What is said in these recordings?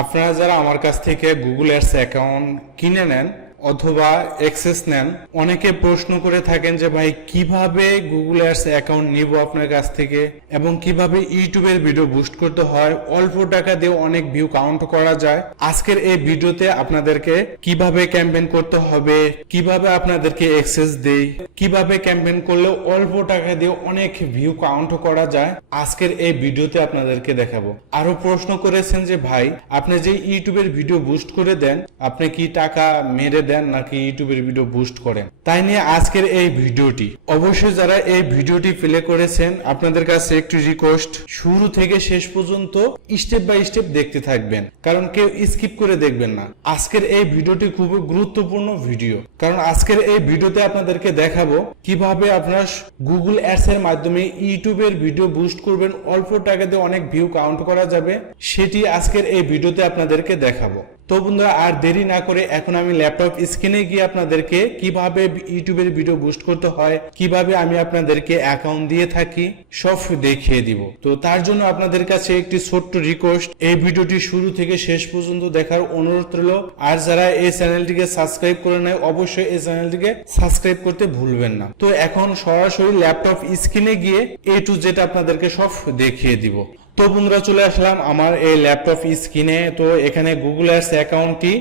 আপনারা যারা আমার কাছ থেকে গুগল অ্যাডস অ্যাকাউন্ট কিনে নেন অথবা অ্যাক্সেস নেন, অনেকে প্রশ্ন করে থাকেন যে ভাই, কীভাবে গুগল অ্যাডস অ্যাকাউন্ট নিব আপনার কাছ থেকে? এবং কীভাবে ইউটিউবের ভিডিও বুস্ট করতে হয়? অল্প টাকা দিয়ে অনেক ভিউ কাউন্ট করা যায়। আজকের এই ভিডিওতে আপনাদেরকে কীভাবে ক্যাম্পেইন করতে হবে, কীভাবে আপনাদেরকে অ্যাক্সেস দেই, কীভাবে ক্যাম্পেইন করলে অল্প টাকা দিয়ে অনেক ভিউ কাউন্ট করা যায়, আজকের এই ভিডিওতে আপনাদেরকে দেখাবো। আরও প্রশ্ন করেছেন যে ভাই, আপনি যে ইউটিউবের ভিডিও বুস্ট করে দেন, আপনি কি টাকা মেরে দেন নাকি ইউটিউবের ভিডিও বুস্ট করেন। তাই নিয়ে আজকের এই ভিডিওটি। অবশ্যই যারা এই ভিডিওটি প্লে করেছেন, আপনাদের কাছে একটি রিকোয়েস্ট শুরু থেকে শেষ পর্যন্ত স্টেপ বাই স্টেপ দেখতে থাকবেন। কারণ কেউ স্কিপ করে দেখবেন না। আজকের এই ভিডিওটি খুব গুরুত্বপূর্ণ ভিডিও কারণ আজকের এই ভিডিওতে আপনাদেরকে দেখাবো কীভাবে আপনার গুগল অ্যাডস এর মাধ্যমে ইউটিউবের ভিডিও বুস্ট করবেন। অল্প টাকাতে অনেক ভিউ কাউন্ট করা যাবে। সেটি আজকের এই ভিডিওতে আপনাদেরকে দেখাবো। তো বন্ধুরা, আর দেরি না করে এখন আমি ল্যাপটপ স্ক্রিনে গিয়ে আপনাদেরকে কীভাবে ইউটিউবের ভিডিও বুস্ট করতে হয়, কীভাবে আমি আপনাদেরকে অ্যাকাউন্ট দিয়ে থাকি, সব দেখিয়ে দিব। তো তার জন্য আপনাদের কাছে একটি ছোট্ট রিকোয়েস্ট এই ভিডিওটি শুরু থেকে শেষ পর্যন্ত দেখার অনুরোধ রইল। আর যারা এই চ্যানেলটিকে সাবস্ক্রাইব করে নেয় অবশ্যই এই চ্যানেলটিকে সাবস্ক্রাইব করতে ভুলবেন না। তো এখন সরাসরি ল্যাপটপ স্ক্রিনে গিয়ে এ টু জেড আপনাদেরকে সব দেখিয়ে দিব। তো বন্ধুরা চলে আসলাম আমার এই ল্যাপটপ স্ক্রিনে। তো এখানে গুগল অ্যাডস অ্যাকাউন্টটি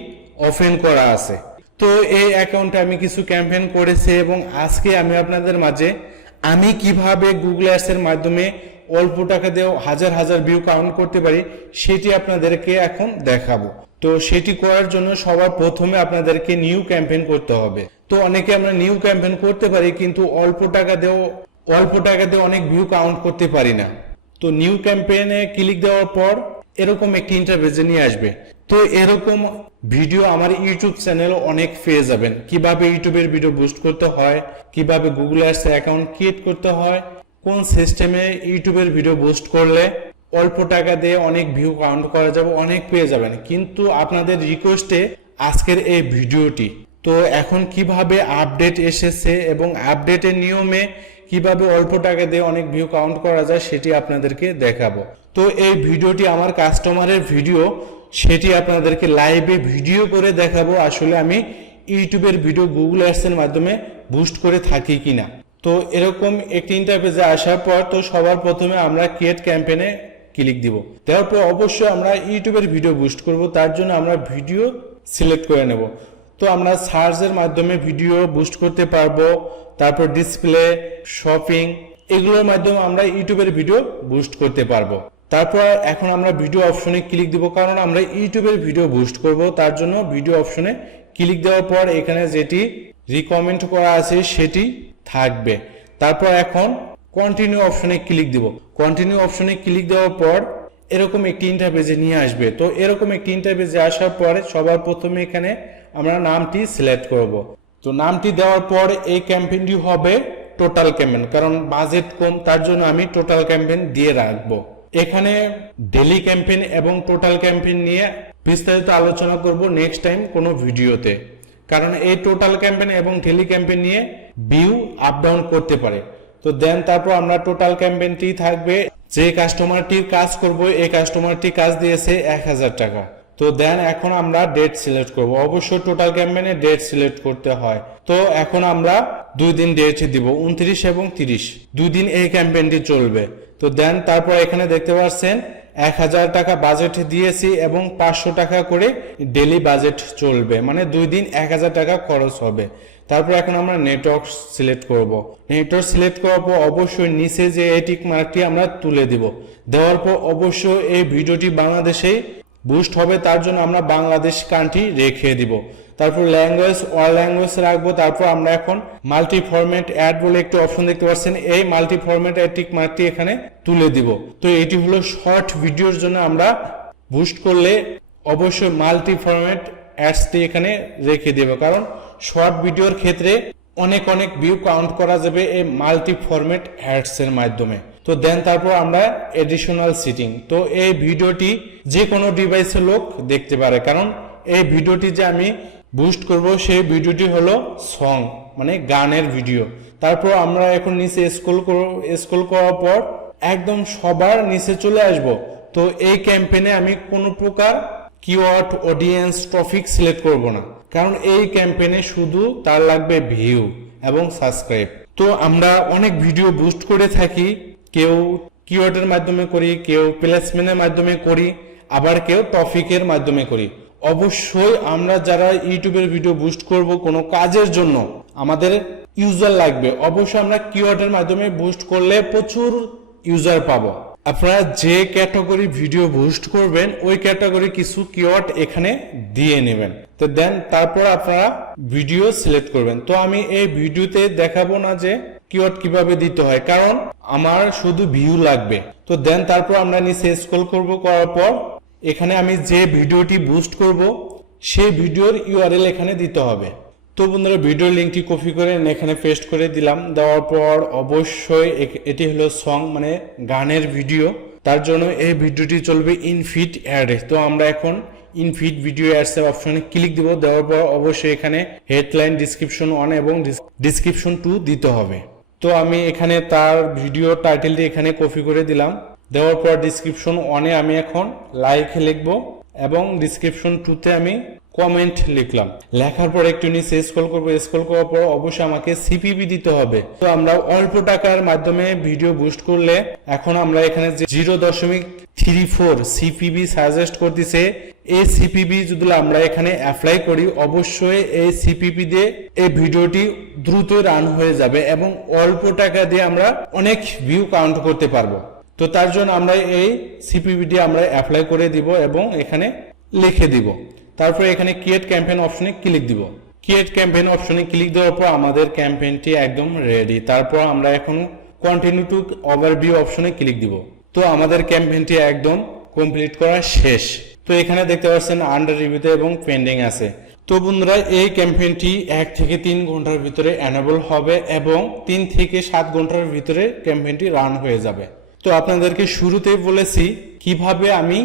ওপেন করা আছে। তো এই অ্যাকাউন্টে আমি কিছু ক্যাম্পেইন করেছি এবং আজকে আমি আপনাদের মাঝে আমি কীভাবে গুগল অ্যাডস এর মাধ্যমে অল্প টাকা দিয়েও হাজার হাজার ভিউ কাউন্ট করতে পারি, সেটি আপনাদেরকে এখন দেখাবো। তো সেটি করার জন্য সবার প্রথমে আপনাদেরকে নিউ ক্যাম্পেইন করতে হবে। তো অনেকে আমরা নিউ ক্যাম্পেইন করতে পারি, কিন্তু অল্প টাকা দিয়েও অল্প টাকা দিয়ে অনেক ভিউ কাউন্ট করতে পারি না। তো নিউ ক্যাম্পেইনে ক্লিক দেওয়ার পর এরকম একটি ইন্টারভেজে নিয়ে আসবে। তো এরকম ভিডিও আমার ইউটিউব চ্যানেল অনেক পেয়ে যাবেন। কীভাবে ইউটিউবের ভিডিও বুস্ট করতে হয়, কীভাবে গুগল অ্যাডস অ্যাকাউন্ট ক্রিয়েট করতে হয়, কোন সিস্টেমে ইউটিউবের ভিডিও বুস্ট করলে অল্প টাকা দিয়ে অনেক ভিউ কাউন্ট করা যাবে, অনেক পেয়ে যাবেন। কিন্তু আপনাদের রিকোয়েস্টে আজকের এই ভিডিওটি তো এখন কীভাবে আপডেট এসেছে এবং আপডেটের নিয়মে কীভাবে অল্প টাকা দিয়ে অনেক ভিউ কাউন্ট করা যায় সেটি আপনাদেরকে দেখাবো। তো এই ভিডিওটি আমার কাস্টমারের ভিডিও সেটি আপনাদেরকে লাইভে ভিডিও করে দেখাবো। আসলে আমি ইউটিউবের ভিডিও গুগল অ্যাডস এর মাধ্যমে বুস্ট করে থাকি কিনা। তো এরকম একটি ইন্টারফেসে আসার পর তো সবার প্রথমে আমরা ক্রিয়েট ক্যাম্পেনে ক্লিক দিব। তারপর অবশ্যই আমরা ইউটিউবের ভিডিও বুস্ট করব। তার জন্য আমরা ভিডিও সিলেক্ট করে নেব। তো আমরা সার্চের মাধ্যমে ভিডিও বুস্ট করতে পারব, তারপর ডিসপ্লে শপিং এগুলোর মাধ্যমে আমরা ইউটিউবের ভিডিও বুস্ট করতে পারব। তারপর এখন আমরা ভিডিও অপশনে ক্লিক দিব, কারণ আমরা ইউটিউবের ভিডিও বুস্ট করব, তার জন্য ভিডিও অপশনে ক্লিক দেওয়ার পর এখানে যেটি রিকমেন্ড করা আছে সেটি থাকবে। তারপর এখন কন্টিনিউ অপশনে ক্লিক দিব। কন্টিনিউ অপশনে ক্লিক দেওয়ার পর এরকম একটি ইন্টারপেজে নিয়ে আসবে। তো এরকম একটি ইন্টারপেজে আসার পরে সবার প্রথমে এখানে আমরা নামটি সিলেক্ট করব। তো নামটি দেওয়ার পর এই ক্যাম্পেইনটি হবে টোটাল ক্যাম্পেইন কারণ বাজেট কম, তার জন্য আমি টোটাল ক্যাম্পেইন দিয়ে রাখব। এখানে ডেলি ক্যাম্পেইন এবং টোটাল ক্যাম্পেইন নিয়ে বিস্তারিত আলোচনা করব নেক্সট টাইম কোনো ভিডিওতে। কারণ এই টোটাল ক্যাম্পেইন এবং ডেলি ক্যাম্পেইন নিয়ে ভিউ আপ ডাউন করতে পারে। তো দেন তারপর আমরা টোটাল ক্যাম্পেইনটি থাকবে, যে কাস্টমারটির কাজ করব, এই কাস্টমারটি কাজ দিয়েছে এক হাজার টাকা। তো দেন এখন আমরা ডেট সিলেক্ট করব। অবশ্যই টোটাল ক্যাম্পেইনে ডেট সিলেক্ট করতে হয়। তো এখন আমরা দুই দিন ডেট দিব, উনত্রিশ এবং তিরিশ। দুই দিন এই ক্যাম্পেইনটি চলবে। তো দেন তারপর এখানে দেখতে পাচ্ছেন, এক হাজার টাকা বাজেট দিয়েছি এবং পাঁচশো টাকা করে ডেলি বাজেট চলবে। মানে দুই দিন এক হাজার টাকা খরচ হবে। তারপর এখন আমরা নেটওয়ার্ক সিলেক্ট করব। নেটওয়ার্ক সিলেক্ট করার পর অবশ্যই নিচে যে এটিক মার্কটি আমরা তুলে দিব। দেওয়ার পর অবশ্যই এই ভিডিওটি বাংলাদেশেই বুস্ট হবে, তার জন্য আমরা বাংলাদেশ কান্ট্রি রেখে দিব। তারপর ল্যাঙ্গুয়েজ অল ল্যাঙ্গুয়েজ রাখব। তারপর আমরা এখন মাল্টি ফরম্যাট অ্যাড বলে একটি অপশন দেখতে পাচ্ছেন। এই মাল্টি ফরম্যাট টিক মার্কটি এখানে তুলে দিব। তো এটি হলো শর্ট ভিডিওর জন্য আমরা বুস্ট করলে অবশ্যই মাল্টি ফরম্যাট অ্যাডসটি এখানে রেখে দেব। কারণ শর্ট ভিডিওর ক্ষেত্রে অনেক অনেক ভিউ কাউন্ট করা যাবে এই মাল্টি ফরম্যাট অ্যাডস এর মাধ্যমে। তো দেন তারপর আমরা এডিশনাল সিটিং তো এই ভিডিওটি যে কোনো ডিভাইসের লোক দেখতে পারে, কারণ এই ভিডিওটি যে আমি বুস্ট করব, সেই ভিডিওটি হলো সং মানে গানের ভিডিও তারপর আমরা এখন নিচে স্ক্রল করব স্ক্রল করার পর একদম সবার নিচে চলে আসব। তো এই ক্যাম্পেনে আমি কোনো প্রকার কিওয়ার্ড অডিয়েন্স টপিক সিলেক্ট করব না। কারণ এই ক্যাম্পেনে শুধু তার লাগবে ভিউ এবং সাবস্ক্রাইব তো আমরা অনেক ভিডিও বুস্ট করে থাকি। কেউ কিওয়ার্ডের মাধ্যমে করি, কেউ প্লেসমেন্টের মাধ্যমে করি, আবার কেউ টপিকের মাধ্যমে করি। অবশ্যই আমরা যারা ইউটিউবের ভিডিও বুস্ট করব কোনো কাজের জন্য, আমাদের ইউজার লাগবে। অবশ্যই আমরা কিওয়ার্ডের মাধ্যমে বুস্ট করলে প্রচুর ইউজার পাবো। আপনারা যে ক্যাটাগরি ভিডিও বুস্ট করবেন, ওই ক্যাটাগরি কিছু কিওয়ার্ড এখানে দিয়ে নেবেন। তো দেন তারপর আপনারা ভিডিও সিলেক্ট করবেন। তো আমি এই ভিডিওতে দেখাবো না যে কিওয়ার্ড কীভাবে দিতে হয়, কারণ আমার শুধু ভিউ লাগবে। তো দেন তারপর আমরা নিচে স্ক্রল করব, করার পর এখানে আমি যে ভিডিওটি বুস্ট করব, সেই ভিডিওর ইউআরএল এখানে দিতে হবে। তো বন্ধুরা, ভিডিওর লিঙ্কটি কপি করে এখানে পেস্ট করে দিলাম। দেওয়ার পর অবশ্যই এটি হলো সং মানে গানের ভিডিও তার জন্য এই ভিডিওটি চলবে ইনফিট অ্যাডে তো আমরা এখন ইনফিট ভিডিও অ্যাডস এর অপশনে ক্লিক দিব। দেওয়ার পর অবশ্যই এখানে হেডলাইন ডিসক্রিপশন ওয়ান এবং ডিসক্রিপশন টু দিতে হবে। তো আমি এখানে তার ভিডিও টাইটেলটি এখানে কপি করে দিলাম। দেওয়ার পর ডিসক্রিপশন ওয়ানে আমি এখন লাইক লিখব এবং ডিসক্রিপশন টুতে আমি কমেন্ট লিখলাম। লেখার পর একটু নিচে স্ক্রল করব স্ক্রল করার পর অবশ্যই আমাকে সিপিবি দিতে হবে। তো আমরা অল্প টাকার মাধ্যমে ভিডিও বুস্ট করলে এখন আমরা এখানে যে জিরো দশমিক থ্রি ফোর সিপিবি সাজেস্ট করতেছে, এই সিপিবি যদি আমরা এখানে অ্যাপ্লাই করি, অবশ্যই এই সিপিবি দিয়ে এই ভিডিওটি দ্রুত রান হয়ে যাবে এবং অল্প টাকা দিয়ে আমরা অনেক ভিউ কাউন্ট করতে পারব। তো তার জন্য আমরা এই সিপিবিটি আমরা অ্যাপ্লাই করে দিব এবং এখানে লিখে দিব। তারপরে এখানে ক্রিয়েট ক্যাম্পেইন অপশনে ক্লিক দিব। ক্রিয়েট ক্যাম্পেইন অপশনে ক্লিক দেওয়ার পর আমাদের ক্যাম্পেইনটি একদম রেডি তারপর আমরা এখন কন্টিনিউ টু ওভারভিউ অপশনে ক্লিক দিব। তো আমাদের ক্যাম্পেইনটি একদম কমপ্লিট করা শেষ। তো এখানে দেখতে পাচ্ছেন আন্ডার রিভিউতে এবং পেন্ডিং আছে। তো বন্ধুরা, এই ক্যাম্পেইনটি এক থেকে তিন ঘণ্টার ভিতরে অ্যানেবল হবে এবং তিন থেকে সাত ঘণ্টার ভিতরে ক্যাম্পেইনটি রান হয়ে যাবে। তো আপনাদেরকে শুরুতেই বলেছি, কীভাবে আমি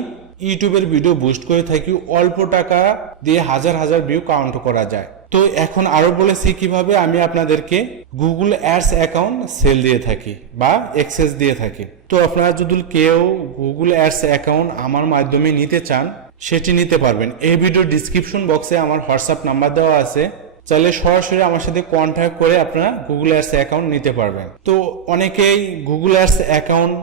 ইউটিউবের ভিডিও বুস্ট করে থাকি, অল্প টাকা দিয়ে হাজার হাজার ভিউ কাউন্ট করা যায়। তো এখন আরও বলেছি কীভাবে আমি আপনাদেরকে গুগল অ্যাডস অ্যাকাউন্ট সেল দিয়ে থাকি বা এক্সেস দিয়ে থাকি। তো আপনারা যদি কেউ গুগল অ্যাডস অ্যাকাউন্ট আমার মাধ্যমে নিতে চান, সেটি নিতে পারবেন। এই ভিডিও ডিসক্রিপশন বক্সে আমার হোয়াটসঅ্যাপ নাম্বার দেওয়া আছে। চাইলে সরাসরি আমার সাথে কন্ট্যাক্ট করে আপনারা গুগল অ্যাডস অ্যাকাউন্ট নিতে পারবেন। তো অনেকেই গুগল অ্যাডস অ্যাকাউন্ট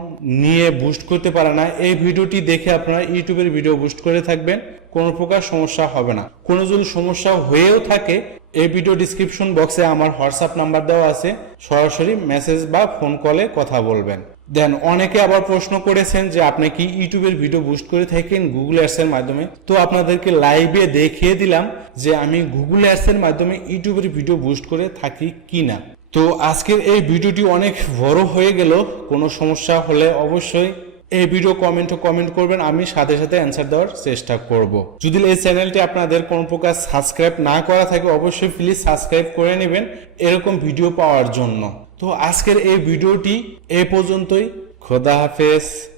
নিয়ে বুস্ট করতে পারে না। এই ভিডিওটি দেখে আপনারা ইউটিউবের ভিডিও বুস্ট করে থাকবেন। কোনো প্রকার সমস্যা হবে না। কোনো যদি সমস্যা হয়েও থাকে, এই ভিডিও ডিসক্রিপশন বক্সে আমার হোয়াটসঅ্যাপ নাম্বার দেওয়া আছে। সরাসরি মেসেজ বা ফোন কলে কথা বলবেন। দেন অনেকে আবার প্রশ্ন করেছেন যে আপনি কি ইউটিউবের ভিডিও বুস্ট করে থাকেন গুগল অ্যাডস এর মাধ্যমে? তো আপনাদেরকে লাইভে দেখিয়ে দিলাম যে আমি গুগল অ্যাডস এর মাধ্যমে ইউটিউবের ভিডিও বুস্ট করে থাকি কিনা। তো আজকের এই ভিডিওটি অনেক বড় হয়ে গেল, কোনো সমস্যা হলে অবশ্যই এই ভিডিও কমেন্টও কমেন্ট করবেন, আমি সাথে সাথে অ্যান্সার দেওয়ার চেষ্টা করব। যদি এই চ্যানেলটি আপনাদের কোনো প্রকার সাবস্ক্রাইব না করা থাকে, অবশ্যই প্লিজ সাবস্ক্রাইব করে নেবেন, এরকম ভিডিও পাওয়ার জন্য। তো আজকের এই ভিডিওটি এ পর্যন্তই। খোদা হাফেজ।